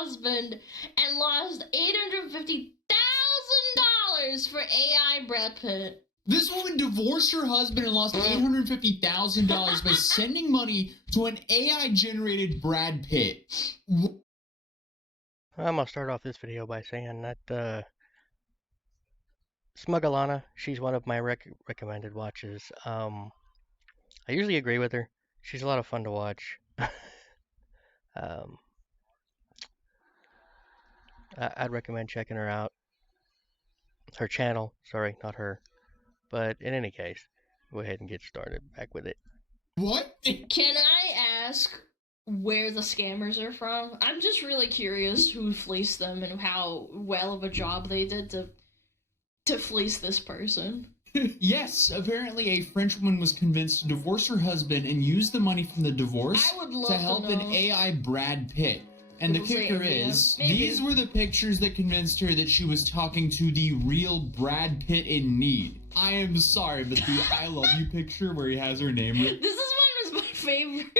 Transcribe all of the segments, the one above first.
husband and lost $850,000 for AI Brad Pitt. This woman divorced her husband and lost $850,000 by sending money to an AI-generated Brad Pitt. I'm gonna start off this video by saying that SmugAlana, she's one of my recommended watches. I usually agree with her. She's a lot of fun to watch. I'd recommend checking her out. Her channel, sorry, not her. But in any case, go ahead and get started. Back with it. What? Can I ask where the scammers are from? I'm just really curious who fleeced them and how well of a job they did to fleece this person. Yes, apparently a French woman was convinced to divorce her husband and use the money from the divorce to help an AI Brad Pitt. And the kicker is, these were the pictures that convinced her that she was talking to the real Brad Pitt in need. I am sorry, but the I love you picture where he has her name written. This is one was my favorite.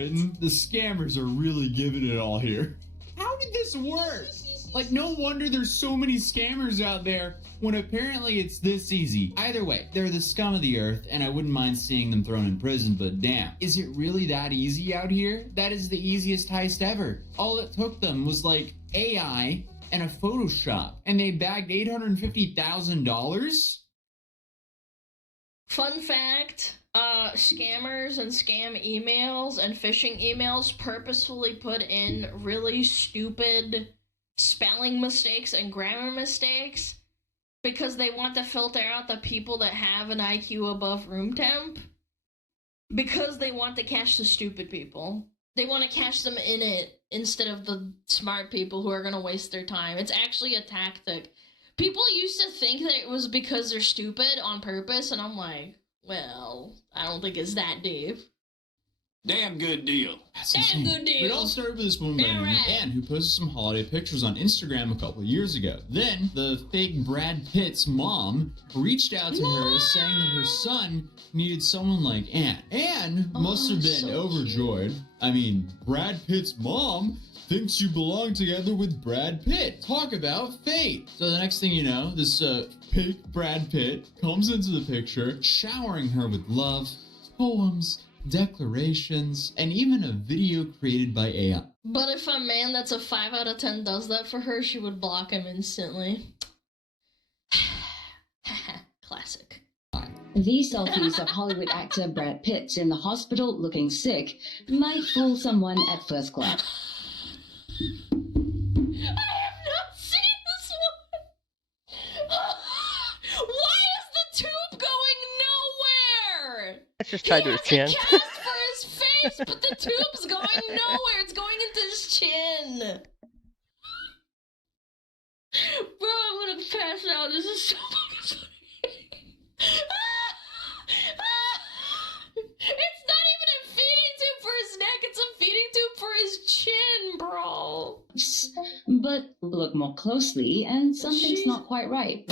The scammers are really giving it all here. How did this work? Like, no wonder there's so many scammers out there when apparently it's this easy. Either way, they're the scum of the earth, and I wouldn't mind seeing them thrown in prison, but damn. Is it really that easy out here? That is the easiest heist ever. All it took them was like AI and a Photoshop, and they bagged $850,000? Fun fact, scammers and scam emails and phishing emails purposefully put in really stupid spelling mistakes and grammar mistakes because they want to filter out the people that have an IQ above room temp, because they want to catch the stupid people. They want to catch them in it instead of the smart people who are going to waste their time. It's actually a tactic. People used to think that it was because they're stupid on purpose, and I'm like, well, I don't think it's that deep. Damn good deal. Damn good deal. It all started with this woman by the name of Anne who posted some holiday pictures on Instagram a couple of years ago. Then, the fake Brad Pitt's mom reached out to her saying that her son needed someone like Anne. Anne must have been overjoyed. Cute. I mean, Brad Pitt's mom thinks you belong together with Brad Pitt. Talk about fate. So the next thing you know, this fake Brad Pitt comes into the picture, showering her with love, poems, declarations, and even a video created by AI. But if a man that's a 5 out of 10 does that for her, she would block him instantly. Classic. These selfies of Hollywood actor Brad Pitt in the hospital looking sick might fool someone at first glance. I have not seen this one! Why is the tube going nowhere? Let's just try to his chin. He has a cast for his face, but the tube's going nowhere. It's going into his chin. Bro, I'm gonna pass out. This is so fucking funny. It's not even a feeding tube for his neck. It's a feeding tube for his chin, bro. But look more closely and something's not quite right.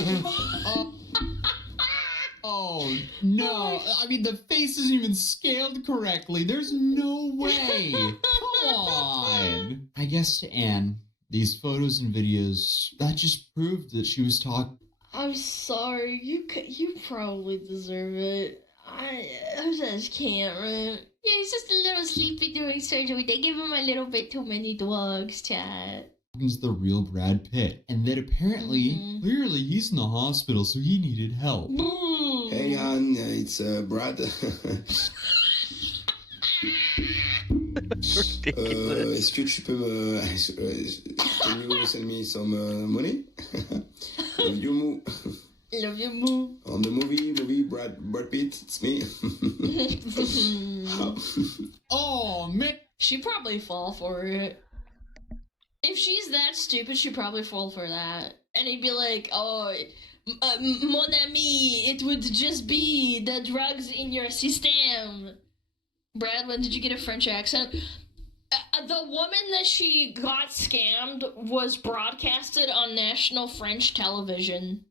Oh, no. I mean, the face isn't even scaled correctly. There's no way. Come on. I guess to Anne, these photos and videos, that just proved that she was talking. I'm sorry. You probably deserve it. I just can't, man. Yeah, he's just a little sleepy during surgery. They give him a little bit too many drugs, chat. Is the real Brad Pitt, and that apparently, clearly, he's in the hospital, so he needed help. Hey, hon, it's Brad. Est-ce que tu peux can you send me some money? Love you, Moo. Love you, Moo. On the movie, Brad Pitt, it's me. Oh, man. She'd probably fall for it. If she's that stupid, she'd probably fall for that. And he'd be like, oh, mon ami, it would just be the drugs in your system. Brad, when did you get a French accent? The woman that she got scammed was broadcasted on national French television.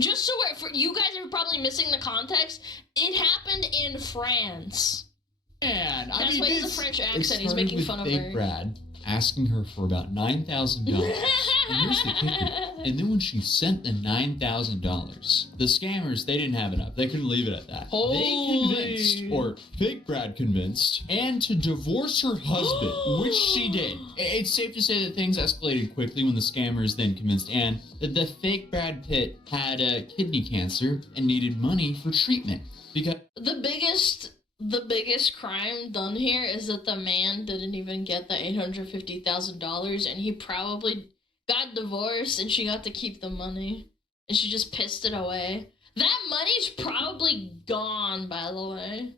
Just so you guys are probably missing the context, it happened in France. Man, That's why he has a French accent. He's making fun of her. Brad. asking her for about $9,000. And here's the kicker. And then when she sent the $9,000, the scammers, they didn't have enough. They couldn't leave it at that. They convinced, or fake Brad convinced, Anne to divorce her husband, which she did. It's safe to say that things escalated quickly when the scammers then convinced Anne that the fake Brad Pitt had kidney cancer and needed money for treatment. Because the biggest crime done here is that the man didn't even get the $850,000, and he probably got divorced, and she got to keep the money, and she just pissed it away. That money's probably gone, by the way.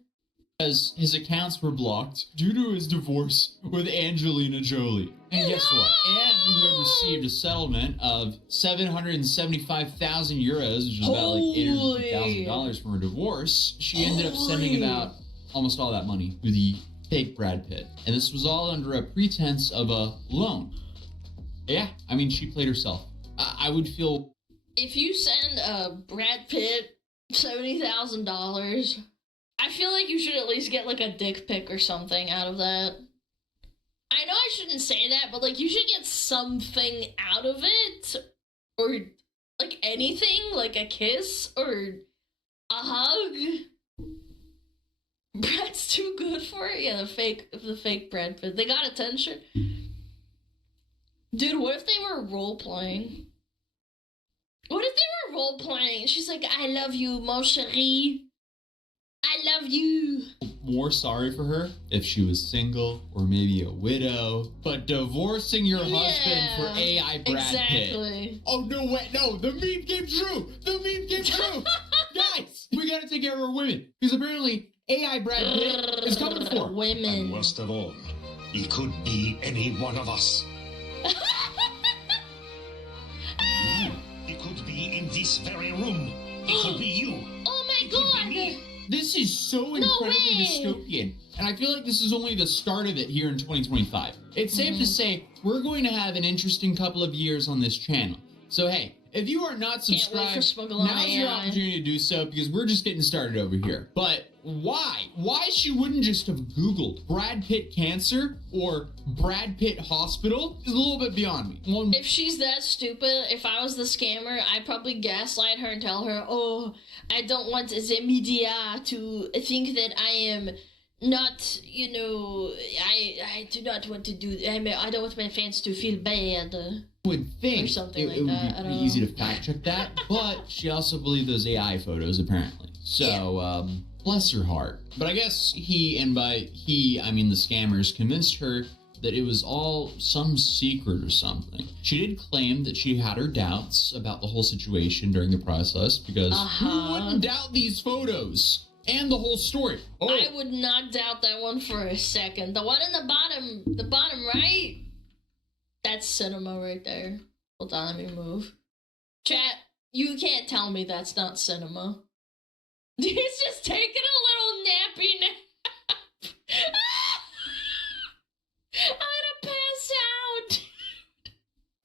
Because his accounts were blocked due to his divorce with Angelina Jolie. And guess what? Anne, who had received a settlement of 775,000 euros, which is about like $850,000 from her divorce, she ended up sending about almost all that money to the fake Brad Pitt. And this was all under a pretense of a loan. Yeah, I mean, she played herself. I would feel... If you send Brad Pitt $70,000... I feel like you should at least get, like, a dick pic or something out of that. I know I shouldn't say that, but, like, you should get something out of it. Or, like, anything. Like a kiss. Or a hug. Brad's too good for it? Yeah, the fake Brad Pitt. They got attention. Dude, what if they were role-playing? What if they were role-playing? She's like, I love you, mon chéri. I love you. More sorry for her if she was single or maybe a widow, but divorcing your husband for AI Brad Pitt. Oh, no way. No, the meme came true. The meme came true. Guys, we got to take care of our women. Because apparently AI Brad Pitt is coming for women. And worst of all, he could be any one of us. He could be in this very room. He could be you. Oh my god. This is so incredibly dystopian, and I feel like this is only the start of it here in 2025. It's safe to say we're going to have an interesting couple of years on this channel. So hey, if you are not subscribed, now's your opportunity to do so, because we're just getting started over here. But why? Why she wouldn't just have Googled Brad Pitt cancer or Brad Pitt hospital is a little bit beyond me. If she's that stupid, if I was the scammer, I'd probably gaslight her and tell her, oh, I don't want the media to think that I am not, you know, I do not want to do, I don't want my fans to feel bad. Would think or something it would be easy to fact check that, but she also believed those AI photos apparently. So, bless her heart. But I guess he, and by he, I mean the scammers, convinced her that it was all some secret or something. She did claim that she had her doubts about the whole situation during the process, because who wouldn't doubt these photos and the whole story? Oh. I would not doubt that one for a second. The one in the bottom right, that's cinema right there. Hold on, let me move. Chat, you can't tell me that's not cinema. He's just taking a little nappy nap. I'm gonna pass out.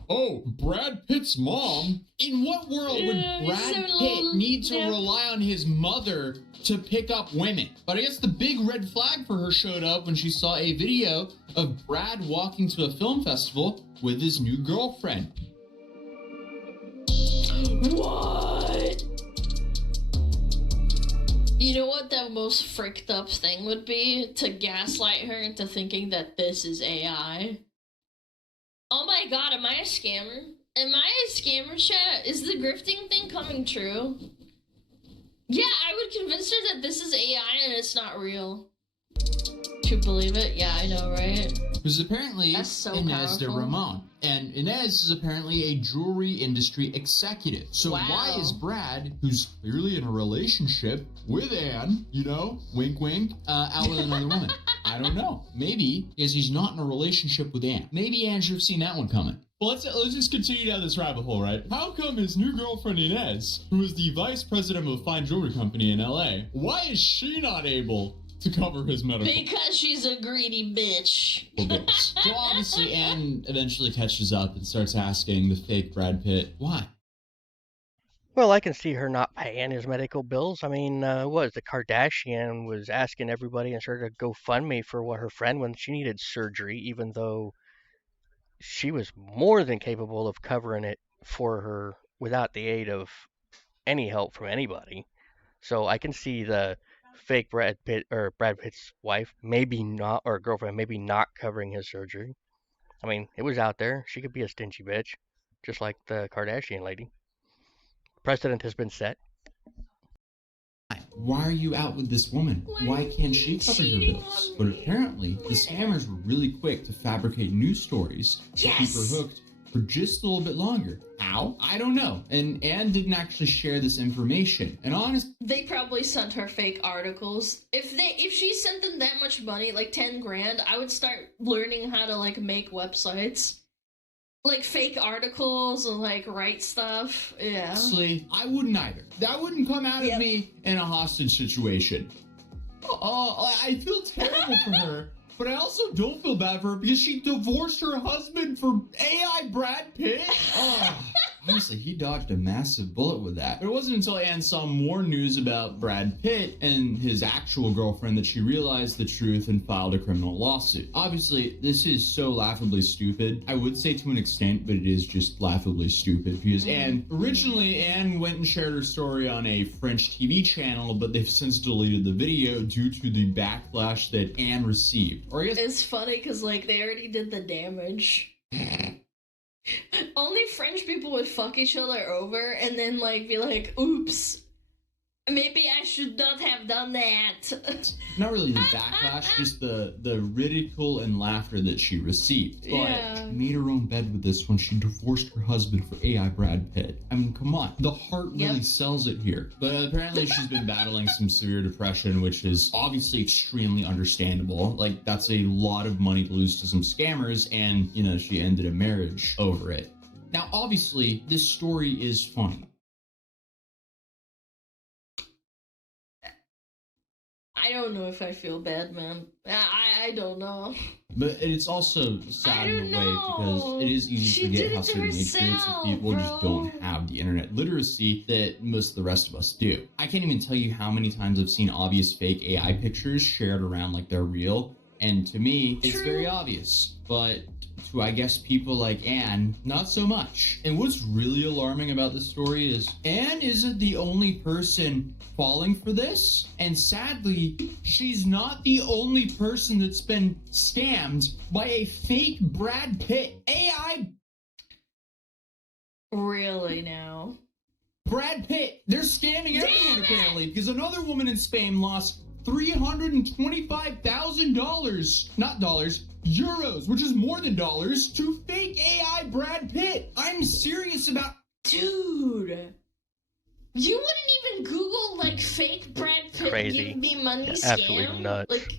Oh, Brad Pitt's mom? In what world would Brad Pitt need to rely on his mother to pick up women? But I guess the big red flag for her showed up when she saw a video of Brad walking to a film festival with his new girlfriend. What? You know what the most fricked up thing would be? To gaslight her into thinking that this is AI. Oh my god, am I a scammer? Am I a scammer, chat? Is the grifting thing coming true? Yeah, I would convince her that this is AI and it's not real. To believe it? Yeah, I know, right? Who's apparently Inez de Ramon. And Inez is apparently a jewelry industry executive. So why is Brad, who's clearly in a relationship with Anne, you know, wink wink, out with another woman? I don't know. Maybe because he's not in a relationship with Anne. Maybe Anne should have seen that one coming. Well, let's just continue down this rabbit hole, right? How come his new girlfriend Inez, who is the vice president of a fine jewelry company in LA, why is she not able to cover his medical? Because she's a greedy bitch. So obviously Anne eventually catches up and starts asking the fake Brad Pitt, why? Well, I can see her not paying his medical bills. I mean, the Kardashian was asking everybody and started a GoFundMe for her friend when she needed surgery, even though she was more than capable of covering it for her without the aid of any help from anybody. So I can see the fake Brad Pitt's wife maybe not, or girlfriend maybe not covering his surgery. I mean, it was out there. She could be a stingy bitch, just like the Kardashian lady. Precedent has been set. Why are you out with this woman? Why can't she cover your bills? But apparently, the scammers were really quick to fabricate news stories to keep her hooked for just a little bit longer. How? I don't know. And Anne didn't actually share this information. And honestly, they probably sent her fake articles. If she sent them that much money, like 10 grand, I would start learning how to like make websites. Like fake articles and like write stuff. Yeah. honestly, I wouldn't either. That wouldn't come out of me in a hostage situation. I feel terrible for her, but I also don't feel bad for her because she divorced her husband for AI Brad Pitt. Honestly, he dodged a massive bullet with that. But it wasn't until Anne saw more news about Brad Pitt and his actual girlfriend that she realized the truth and filed a criminal lawsuit. Obviously, this is so laughably stupid. I would say to an extent, but it is just laughably stupid because originally Anne went and shared her story on a French TV channel, but they've since deleted the video due to the backlash that Anne received. Or I guess It's funny because like they already did the damage. Only French people would fuck each other over and then like be like, oops, maybe I should not have done that. not really the backlash, just the ridicule and laughter that she received. But Yeah. she made her own bed with this when she divorced her husband for AI Brad Pitt. I mean, come on. The heart really sells it here. But apparently she's been battling some severe depression, which is obviously extremely understandable. Like, that's a lot of money to lose to some scammers, and, you know, she ended a marriage over it. Now, obviously, this story is funny. I don't know if I feel bad, man. I don't know. But it's also sad in a way because know. it is easy She to did forget it how to certain age groups of herself, people just bro. don't have the internet literacy that most of the rest of us do. I can't even tell you how many times I've seen obvious fake AI pictures shared around like they're real, and to me, it's very obvious. But to, I guess, people like Anne, not so much. And what's really alarming about this story is Anne isn't the only person falling for this, and sadly, she's not the only person that's been scammed by a fake Brad Pitt AI Really now. Brad Pitt. They're scamming everyone apparently because another woman in Spain lost $325,000, not dollars, euros, which is more than dollars, to fake AI Brad Pitt. I'm serious about. Dude. You wouldn't even Google like fake Brad Pitt Crazy. give me money scam? Absolutely nuts. Like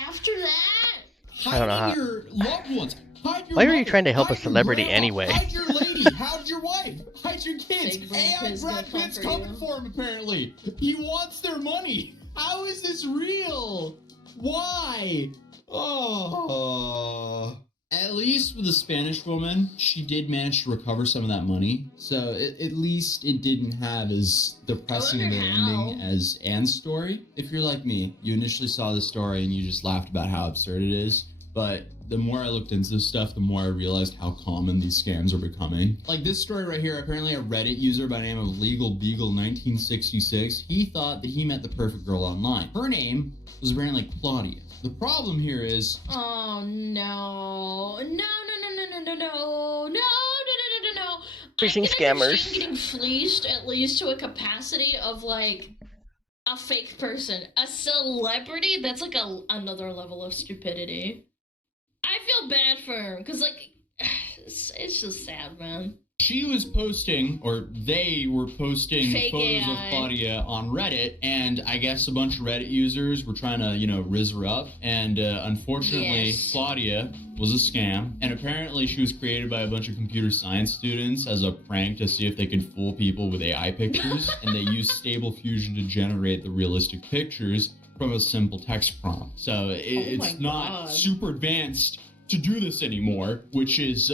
after that? I don't know Hide how- your loved ones. Hide your Why are you mother. trying to help a Hide your celebrity grandma. anyway? Hide your lady. Hide your wife. Hide your kids. Fake Brad AI Pitt's Brad gonna come Pitt's for coming you. for him, apparently. He wants their money. How is this real? Why? Oh. At least with the Spanish woman, she did manage to recover some of that money. So at least it didn't have as depressing of an ending as Anne's story. If you're like me, you initially saw the story and you just laughed about how absurd it is. But the more I looked into this stuff, the more I realized how common these scams are becoming. Like this story right here, apparently a Reddit user by the name of Legal Beagle 1966, he thought that he met the perfect girl online. Her name was apparently Claudia. The problem here is Oh no. No. Phishing I can scammers. understand getting fleeced at least to a capacity of like a fake person. A celebrity, that's like another level of stupidity. I feel bad for her because like it's just sad, man. she was posting, or they were posting Fake photos AI. of Claudia on Reddit, and I guess a bunch of Reddit users were trying to, you know, rizz her up, and unfortunately, Yes. Claudia was a scam, and apparently she was created by a bunch of computer science students as a prank to see if they could fool people with AI pictures, and they used Stable Diffusion to generate the realistic pictures from a simple text prompt. So it's not God. super advanced to do this anymore, which is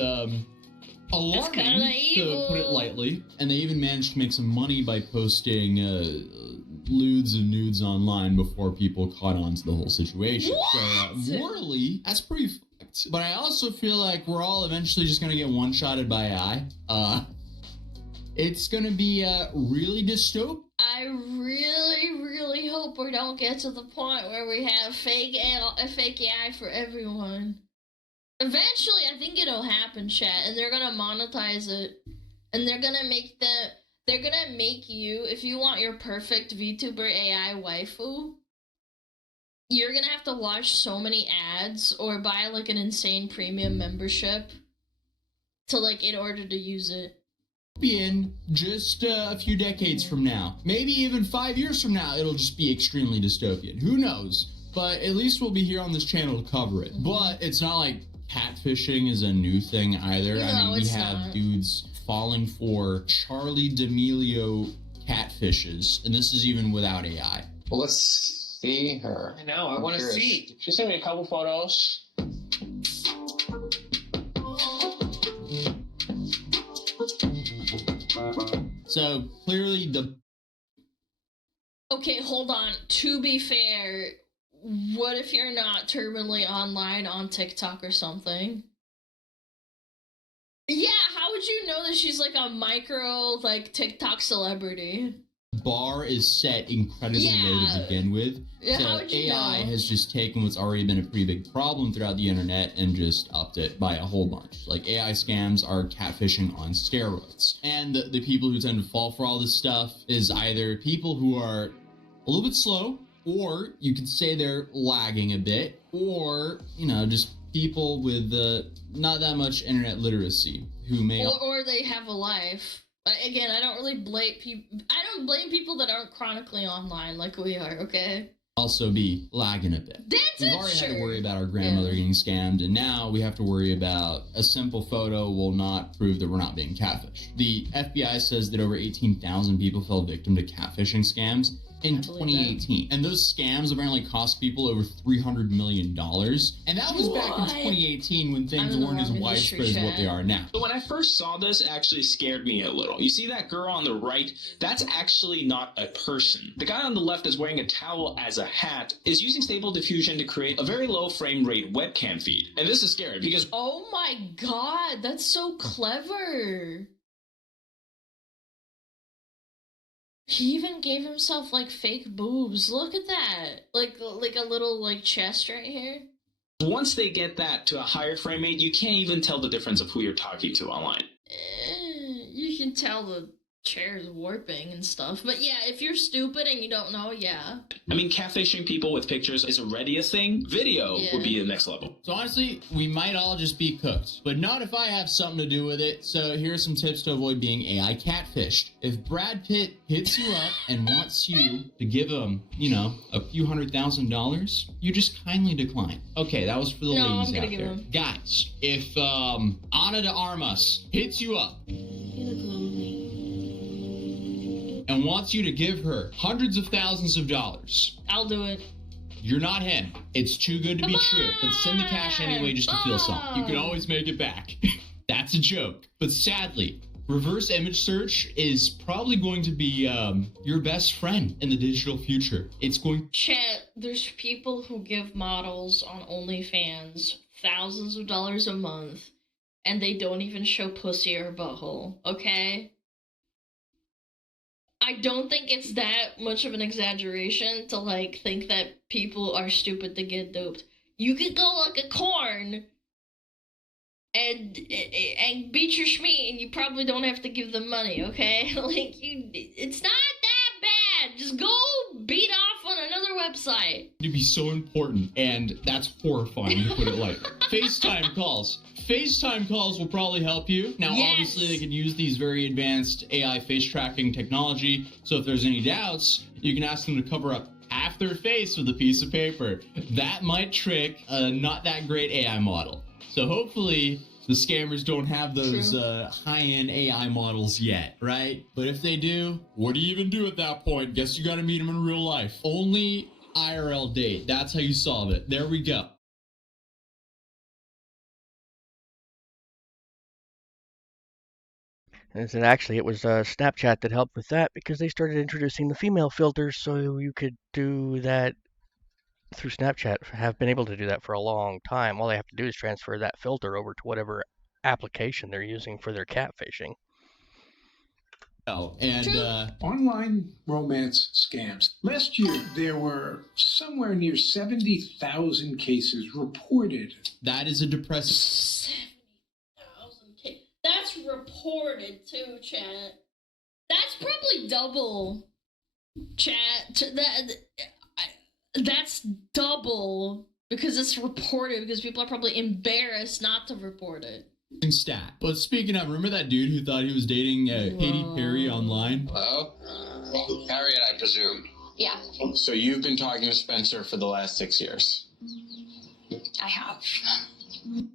alarming, kinda to evil. put it lightly. And they even managed to make some money by posting lewds and nudes online before people caught on to the whole situation. What? So morally, that's pretty correct. But I also feel like we're all eventually just going to get one-shotted by AI. It's going to be really dystopian. I really, really hope we don't get to the point where we have fake AI for everyone. Eventually, I think it'll happen, chat, and they're gonna monetize it, and they're gonna make you, if you want your perfect VTuber AI waifu, you're gonna have to watch so many ads or buy like an insane premium membership to like in order to use it. In just a few decades from now, maybe even 5 years from now, it'll just be extremely dystopian. Who knows? But at least we'll be here on this channel to cover it. But it's not like catfishing is a new thing either. No, I mean, we it's have not. dudes falling for Charlie D'Amelio catfishes, and this is even without AI. Well, let's see her. I know, I I'm want to curious. see. She sent me a couple photos. So clearly Okay, hold on. To be fair, what if you're not terminally online on TikTok or something? Yeah, how would you know that she's like a micro, like, TikTok celebrity? bar is set incredibly low to begin with. Yeah, So how would you AI know? has just taken what's already been a pretty big problem throughout the internet and just upped it by a whole bunch. Like, AI scams are catfishing on steroids. And the people who tend to fall for all this stuff is either people who are a little bit slow, or you could say they're lagging a bit, or, you know, just people with not that much internet literacy who may... Or they have a life. Again, I don't really blame people. I don't blame people that aren't chronically online like we are, okay? also be lagging a bit. We've already had to worry about our grandmother getting scammed, and now we have to worry about a simple photo will not prove that we're not being catfished. The FBI says that over 18,000 people fell victim to catfishing scams in 2018. And those scams apparently cost people over $300 million. And that was back in 2018 when things weren't as widespread as what they are now. So when I first saw this, it actually scared me a little. You see that girl on the right? That's actually not a person. The guy on the left is wearing a towel as a hat, is using Stable Diffusion to create a very low frame rate webcam feed. And this is scary because... Oh my god, that's so clever. He even gave himself like fake boobs. Look at that. Like a little like chest right here. Once they get that to a higher frame rate, you can't even tell the difference of who you're talking to online. You can tell the chair's warping and stuff. But yeah, if you're stupid and you don't know, yeah. I mean, catfishing people with pictures is already a thing. Video would be the next level. So honestly, we might all just be cooked, but not if I have something to do with it. So here are some tips to avoid being AI catfished. If Brad Pitt hits you up and wants you to give him, you know, a few $100,000, you just kindly decline. Okay, that was for the ladies I'm gonna out give there. him. Guys, if Ana de Armas hits you up and wants you to give her hundreds of thousands of dollars, I'll do it. you're not him. It's too good to be true. But send the cash anyway just to feel something. You can always make it back. That's a joke. But sadly, reverse image search is probably going to be your best friend in the digital future. It's going... Chat, there's people who give models on OnlyFans thousands of dollars a month, and they don't even show pussy or butthole, okay? I don't think it's that much of an exaggeration to, like, think that people are stupid to get duped. You could go like a corn and beat your schmeat, and you probably don't have to give them money, okay? Like, it's not that bad. Just go beat off on another website. to be so important, and that's horrifying to put it lightly. FaceTime calls. FaceTime calls will probably help you. Now, obviously, they could use these very advanced AI face tracking technology, so if there's any doubts, you can ask them to cover up half their face with a piece of paper. That might trick a not that great AI model. So hopefully, the scammers don't have those high-end AI models yet, right? But if they do, what do you even do at that point? Guess you gotta meet them in real life. Only IRL date. That's how you solve it. There we go. And actually, it was Snapchat that helped with that because they started introducing the female filters, so you could do that through Snapchat have been able to do that for a long time. All they have to do is transfer that filter over to whatever application they're using for their catfishing. Oh, and online romance scams. Last year, there were somewhere near 70,000 cases reported. that is a depressing. 70,000 That's reported too, chat. That's probably double, chat. That's double because it's reported because people are probably embarrassed not to report it. Stat. But speaking of, remember that dude who thought he was dating Katy Perry online? Hello? Harriet, I presume. Yeah, So you've been talking to Spencer for the last 6 years. I have.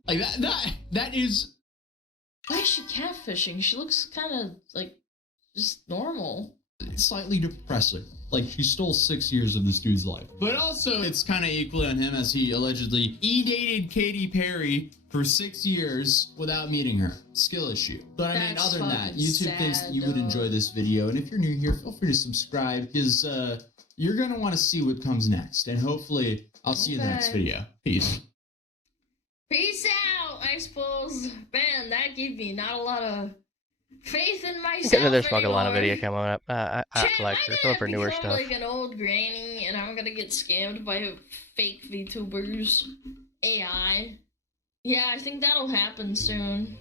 Like that is Why is she catfishing? She looks kind of like just normal. slightly depressing. Like, she stole 6 years of this dude's life. But also, it's kind of equally on him as he allegedly dated Katy Perry for 6 years without meeting her. Skill issue. But I mean, That's other than that, fucking YouTube thinks that you would sad, enjoy this video. And if you're new here, feel free to subscribe because you're going to want to see what comes next. And hopefully, I'll see you in the next Okay. video. Peace. Peace out, I suppose. Man, that gave me not a lot of faith in I myself got another anymore. SmugAlana video coming up. I Chat, like I'm some for gonna newer become stuff. like an old granny, and I'm gonna get scammed by fake VTubers, AI. Yeah, I think that'll happen soon.